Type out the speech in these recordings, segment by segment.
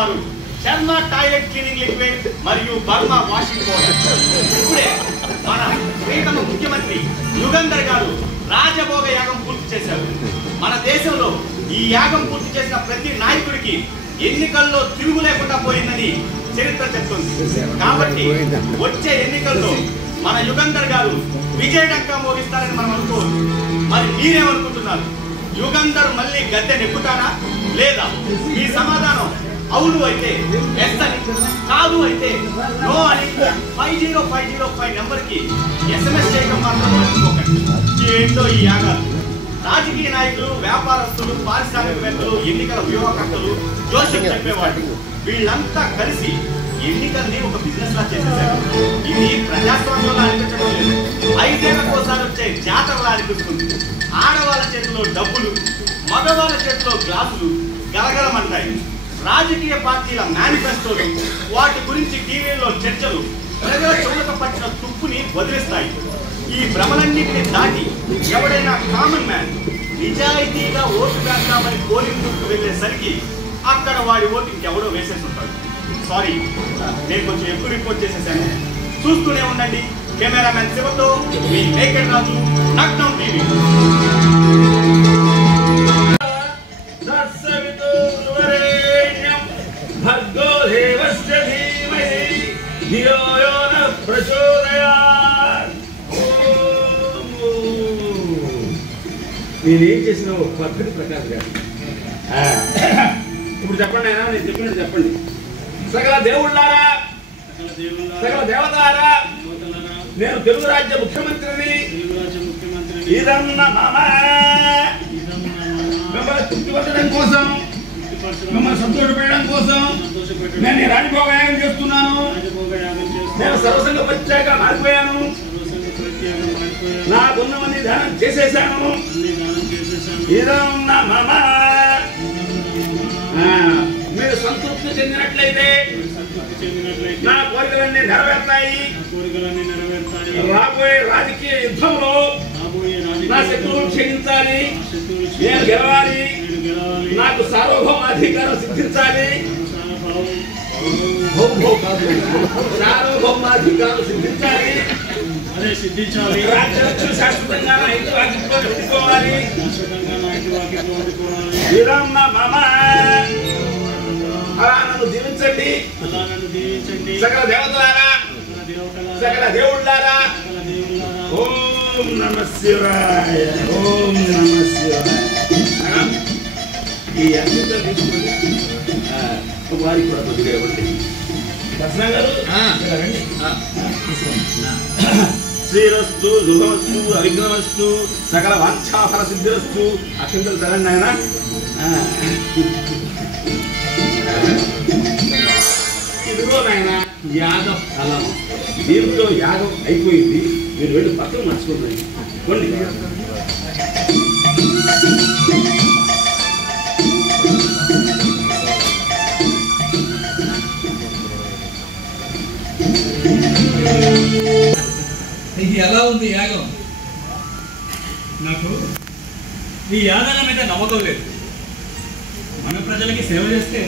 వారు Sharma toilet cleaning liquid మరియు Burma washing powder. ఇప్పుడే మన ప్రియతమ ముఖ్యమంత్రి యుగంధర్ గారు రాజభోగ యాగం పూర్తి చేశారు. మన దేశంలో ఈ యాగం పూర్తి చేసిన ప్రతి నాయకుడికి ఎన్నికల్లో తిరుగు లేకుండా పోయిందని చరిత్ర చెప్తుంది. కాబట్టి వచ్చే ఎన్నికల్లో మన యుగంధర్ గారు విజయడంకా మోగిస్తారని మనం అనుకోవచ్చు. మరి మీరేమనుకుంటున్నారు? యుగంధర్ మళ్ళీ గద్దె నెక్కుతారా లేదా? మీ సమాధానం అవును అయితే ఎస్ అని, కాదు అయితే నో అని 50505 నెంబర్కి SMS చేయడం మాత్రం మర్చిపోకండి. ఏంటో ఈ యాగాలు. రాజకీయ నాయకులు, వ్యాపారస్తులు, పారిశ్రామికవేత్తలు, ఎన్నికల వ్యూహకర్తలు, జోస్యం చెప్పేవాళ్ళు వీళ్ళంతా కలిసి ఎన్నికల్ని ఒక బిజినెస్ లా చేసేసారు. ఇది ప్రజాస్వామ్యంలో అనిపించడం లేదు, 5 ఏళ్లకోసారి వచ్చే జాతరలా అనిపిస్తుంది. ఆడవాళ్ళ చేతిలో డబ్బులు, మగవాళ్ళ చేతిలో గ్లాసులు గలగలమంటాయి. రాజకీయ పార్టీల మేనిఫెస్టోలు, వాటి గురించి టీవీల్లో చర్చలు ప్రజల చెవులకు పట్టిన తుప్పుని వదిలిస్తాయి. ఈ భ్రమలన్నింటినీ దాటి ఎవడైనా కామన్ మ్యాన్ నిజాయితీగా ఓటు వేద్దామని పోలింగ్ బూత్కు వెళ్ళేసరికి అక్కడ వాడి ఓటు ఇంకెవడో వేసేసి ఉంటాడు. సారీ, నేను కొంచెం ఎక్కువ రిపోర్ట్ చేసేసాను. చూస్తూనే ఉండండి. కెమెరామెన్ శివతో మీ మేకర్ రాజు, నగ్నం టీవీ. నేనేం చేసిన పద్ధతి ప్రకారం కాదు. ఇప్పుడు చెప్పండి అయినా, నేను చెప్పినట్టు చెప్పండి. సకల దేవుళ్ళారా, సకల దేవతారా, నేను తెలుగు రాజ్య ముఖ్యమంత్రిని ఇదన్న మిమ్మల్ని తృప్తిపరచడం కోసం, మిమ్మల్ని సంతోషపెట్టడం కోసం నేను రాజభోగయాగం చేస్తున్నాను. నేను సర్వసంగ పరిత్యాగ మారిపోయాను. నాకున్నవన్నీ దానం చేసేసాను. ఇదన్న మమ. మీరు సంతృప్తి చెందినట్లయితే నా కోరికలన్నీ నెరవేరుతాయి. రాబోయే రాజకీయ యుద్ధంలో నా శత్రువులు క్షయించాలి, నేను గెలవాలి, నాకు సార్వభౌమాధికారం సిద్ధించాలి. సార్వభౌమాధికారం సిద్ధించాలి, రాజ్యలక్ష్మి శాశ్వతంగా పెట్టుకోవాలి. అలా నన్ను దీవించండి. సకల దేవతలారా, సకల దేవుళ్ళారా, ఓం నమః శివాయ, ఓం నమః శివాయ. ఈ అద్భుతం తీసుకోండి. వారికి కూడా కొద్దిగా ఇవ్వండి. దర్శన గారు రండి. శ్రీరస్తు, శుభమస్తు, అవిఘ్నమస్తు, సకల వాంఛాఫల సిద్ధిరస్తు. అక్షంతలు తరండి ఆయన. ఇదిగో నాయన యాగ ఫలం. దీంతో యాగం అయిపోయింది. మీరు వెళ్ళి పక్కన మర్చిపోండి. కొన్ని ఇది ఎలా ఉంది యాగం? నాకు ఈ యాగాల మీద నమ్మకం లేదు. మన ప్రజలకి సేవ చేస్తే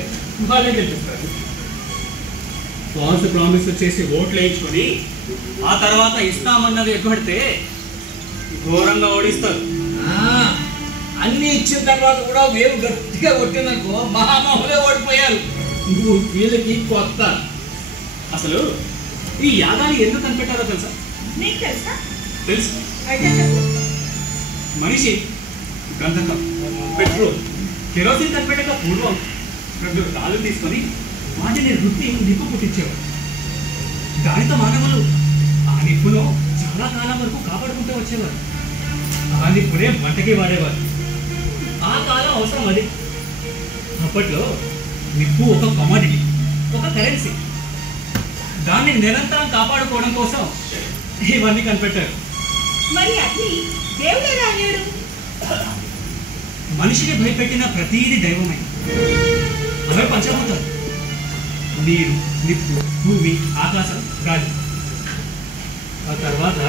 వాళ్ళే గెలిపిస్తారు. ఫాల్స్ ప్రామిస్ చేసి ఓట్లు వేయించుకొని ఆ తర్వాత ఇస్తామన్నది ఎగ్గొడితే ఘోరంగా ఓడిస్తారు. అన్ని ఇచ్చిన తర్వాత కూడా వేవు గట్టిగా కొట్టిందనుకో మహామహులే ఓడిపోయారు. నువ్వు వీళ్ళకి కొత్త. అసలు ఈ యాగాలు ఎందుకు కనిపెట్టారో తెలుసా? నీకు తెలుసా? తెలుసు. అయితే చెప్పు. మనిషి గంధకం, పెట్రోల్, కెరోసిన్ కనిపెట్టక పూర్వం 2 రాళ్ళు తీసుకొని వాటిని రుద్ది నిప్పు పుట్టించేవారు. దానితో మానవులు ఆ నిప్పులో చాలా కాలం వరకు కాపాడుకుంటూ వచ్చేవారు. ఆ నిప్పునే వంటకి వాడేవారు. ఆ కాలం అవసరం అది. అప్పట్లో నిప్పు ఒక కమాడిటీ, ఒక కరెన్సీ. దాన్ని నిరంతరం కాపాడుకోవడం కోసం ఇవన్నీ కనిపెట్టారు. మరి అగ్ని దేవుడే రాలేడు. మనిషిని భయపెట్టిన ప్రతీది దైవమే. అవే పంచభూతాలు: నీరు, నిప్పు, భూమి, ఆకాశం, గాలి. ఆ తర్వాత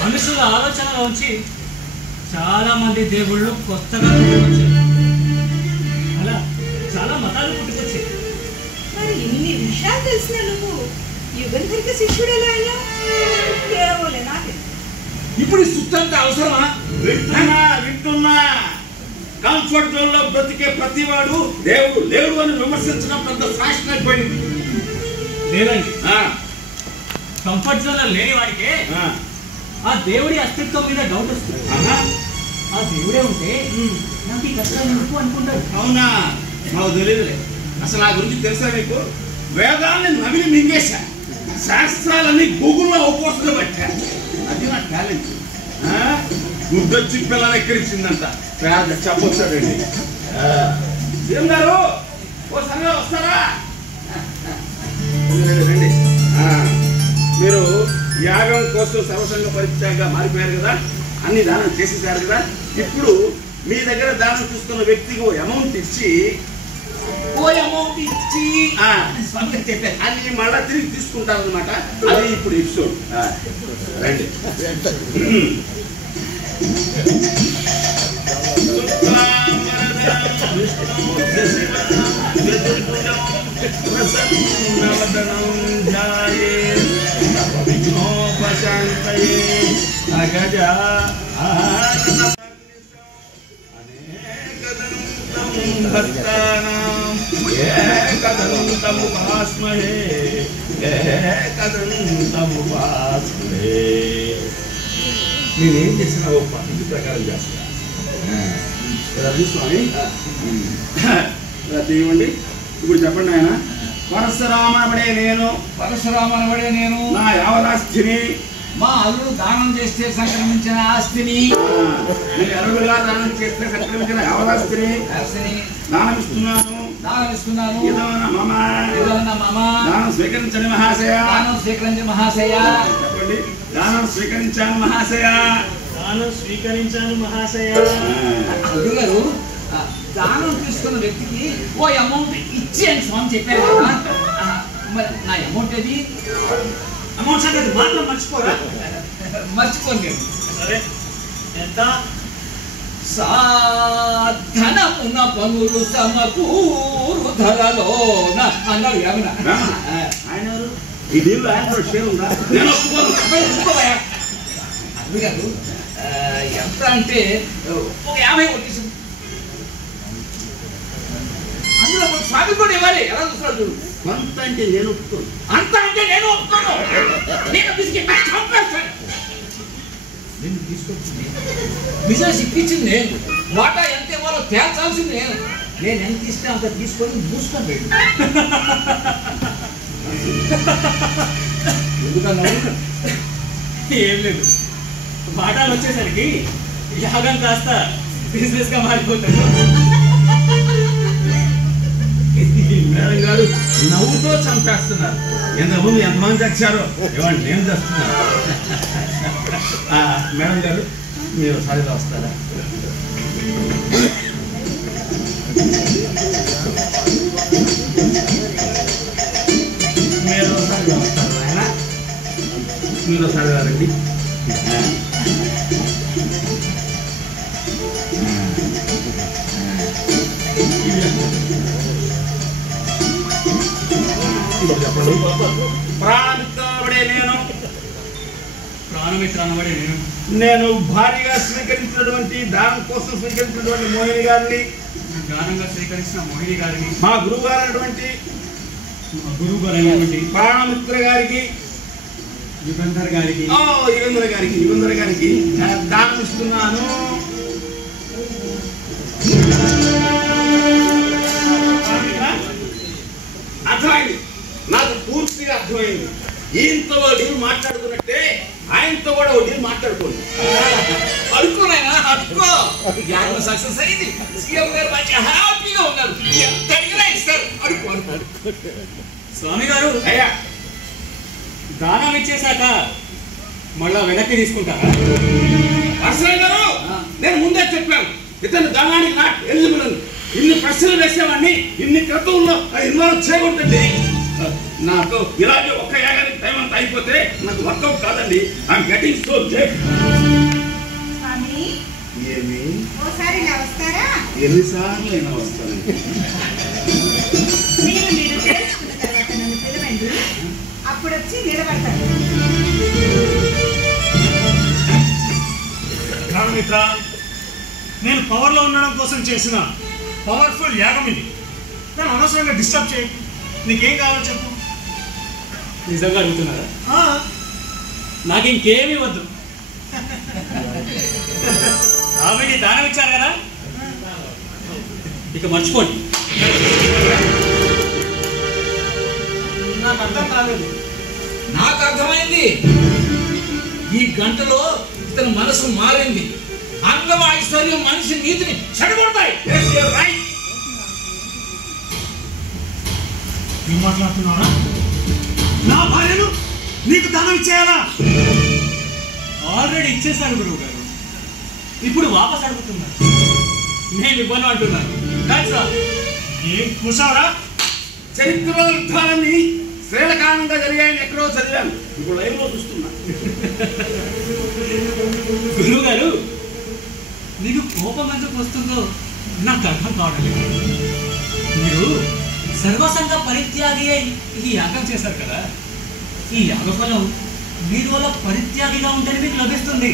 మనుషుల ఆలోచనలోంచి చాలా మంది దేవుళ్ళు కొత్తగా పుట్టుకొచ్చారు. అలా చాలా మతాలు పుట్టుకొచ్చాయి. తెలిసిన నువ్వు యుగంధర్కి శిష్యుడు ఎలా అయ్యా? కేవలం నాకు ఇప్పుడు ఈ సుత్తంత అవసరమా? వింటున్నా కంఫర్ట్ జోన్ లో బ్రతికే ప్రతివాడు దేవుడు లేడు అని విమర్శించడం పెద్ద ఫ్యాషన్ అయిపోయింది. లేదండి, కంఫర్ట్ జోన్ లో లేని వాడికే ఆ దేవుడి అస్తిత్వం మీద డౌట్ వస్తుంది. ఆ దేవుడే ఉంటే నాకు ఈ కష్టాలు ఎందుకు అనుకుంటారు. అవునా? నాకు తెలియదులే. అసలు నా గురించి తెలుసా నీకు? వేదాన్ని నవిలి మింగేశా, శాస్త్రాలన్నీ గూగుల్లో ఉపయోగ పెట్టా. అది నా టాలెంట్. గుడ్డొచ్చి పిల్లలు ఎక్కడిచ్చిందంట. పేద చెప్పొచ్చాడండి. సీఎం గారు ఓసారి వస్తారా? రండి. మీరు యాగం కోసం సర్వసంగ పరిత్యాగంగా మారిపోయారు కదా, అన్ని దానం చేసేసారు కదా. ఇప్పుడు మీ దగ్గర దానం చూస్తున్న వ్యక్తికి ఓ అమౌంట్ ఇచ్చి చెప్పారు అన్ని మళ్ళా తిరిగి తీసుకుంటారు అనమాట. అది ఇప్పుడు ఎపిసోడ్. రండి. నేనేం చేసినా ఓ పద్ధతి ప్రకారం చేస్తా. స్వామి తీయండి. ఇప్పుడు చెప్పండి ఆయన. పరశురామనబడే నేను నా యావదాస్తిని మా అల్లుడు దానం చేస్తే సంక్రమించిన ఆస్తిని అరుడుగా దానం చేస్తే సంక్రమించిన యావదాస్తిని దానమిస్తున్నాను. దానం స్వీకరించండి మహాశయ. చెప్పండి. దానం స్వీకరించాను మహాశయ. అల్లుడు గారు దానం తీసుకున్న వ్యక్తికి ఓ అమౌంట్ ఇచ్చేయండి స్వామి చెప్పారు కదా. మరి నా అమౌంట్ ఏది? అమౌంట్ సంగతి మాత్రం మర్చిపోరా. మర్చిపోండి. సరే, ఎంత? సాధనమున పనులు సమకూరు ధరలోన అన్నాడు యామిన. ఆయన ఈ డీల్ షేర్ ఉందా? నేను ఒప్పుకోను. అల్లుడు గారు ఎంత అంటే 50 కొట్టేసి అందులో స్వామి కూడా ఇవ్వాలి. ఎలా చూస్తాడు చూడు. కొంత అంటే నేను ఒప్పుకోను. అంత అంటే నేను ఒప్పుకోను. నేను బిస్కెట్ చంపేస్తాను. నేను తీసుకొచ్చింది బిజినెస్ ఇప్పించింది నేను. వాటా ఎంత ఇవ్వాలో తేల్చాల్సింది నేను. నేను ఎంత ఇస్తే అంత తీసుకొని మూసుకొని పెట్టు. ఎందుకన్నా? ఏం లేదు, బాటాలు వచ్చేసరికి యాగం కాస్త బిజినెస్ గా మారిపోతాడు. మేడం గారు నవ్వుతో చంపేస్తున్నారు. ఎంతమంది ఎంతమంది చచ్చారో ఇవాళ నేను చేస్తున్నాను. మేడం గారు మీరు సరిగా వస్తారా? మీరు సరిగా వస్తారు ఆయన. మీరు సరిగా రండి. చెప్పండి. ప్రాణమిత్ర అనబడే నేను భారీగా స్వీకరించినటువంటి దానం కోసం స్వీకరించినటువంటి మోహిని గారిని, దానంగా స్వీకరించిన మోహిని గారిని, మా గురువు గారు అయినటువంటి ప్రాణమిత్ర గారికి, యుగంధర్ గారికి దానం ఇస్తున్నాను. అర్థమైంది, నాకు పూర్తిగా అర్థమైంది. ఈయనతో డీల్ మాట్లాడుకున్నట్టే ఆయనతో కూడా ఓ డీల్ మాట్లాడుకోండి. అనుకోనైనా అనుకో. యాగం సక్సెస్ అయింది. సీఎం గారు మంచి హ్యాపీగా ఉన్నారు. ఎంత అడిగినా ఇస్తారు. అడుగు. స్వామి గారు అయ్యా దానం ఇచ్చేశాక మళ్ళా వెనక్కి తీసుకుంటారా? అసలు గారు నేను ముందే చెప్పాను, ఇతను దానానికి నాట్ ఎలిజిబుల్ అని. ఇన్ని ప్రశ్నలు వేసేవాడిని ఇన్ని క్రితంలో ఇన్వాల్వ్ చేయకూడదండి. నాకు ఇలాగే ఒక్క యాగానికి టైం అంతా అయిపోతే నాకు వర్కౌట్ కాదండి. I'm getting so late. స్వామి ఏమి ఓసారి ఇలా వస్తారా? ఎన్నిసార్లు అయినా వస్తానండి. మీరు తెలుసుకున్న తర్వాత నన్ను పిలవండి. అప్పుడు వచ్చి నిలబడతాను. ప్రాణమిత్ర, నేను పవర్లో ఉండడం కోసం చేసిన పవర్ఫుల్ యాగం ఇది. నన్ను అనవసరంగా డిస్టర్బ్ చేయి. నీకేం కావాలో చెప్పు. నిజంగా అడుగుతున్నారా? ఆ, నాకు ఇంకేమీ వద్దు. ఆమెకి దానం ఇచ్చారు కదా, ఇక మర్చిపోండి. నాకు అర్థం కాలేదు. నాకు అర్థమైంది. ఈ గంటలో ఇతని మనసు మారింది. అంగం ఐశ్వర్యం మనిషి నీతిని చెడగొడతాయి. ఏం మాట్లాడుతున్నారా? నా భార్యను నీకు దానం ఇచ్చేయాలా? ఆల్రెడీ ఇచ్చేశారు గురువు గారు. ఇప్పుడు వాపస్ అడుగుతున్నారు. నేను ఇవ్వను అంటున్నాను. That's all. ఏం కూసావరా? చరిత్రలో యుద్ధాలన్నీ స్త్రీల కారణంగా జరిగాయని ఎక్కడో చదివాను. ఇప్పుడు లైవ్ లో చూస్తున్నా. గురువు గారు, మీకు కోపం ఎందుకు వస్తుందో నాకు అర్థం కావడం లేదు. మీరు సర్వసంగ పరిత్యాగి అయి ఈ యాగం చేశారు కదా, ఈ యాగఫలం మీరు అలా పరిత్యాగిగా ఉంటేనే మీకు లభిస్తుంది.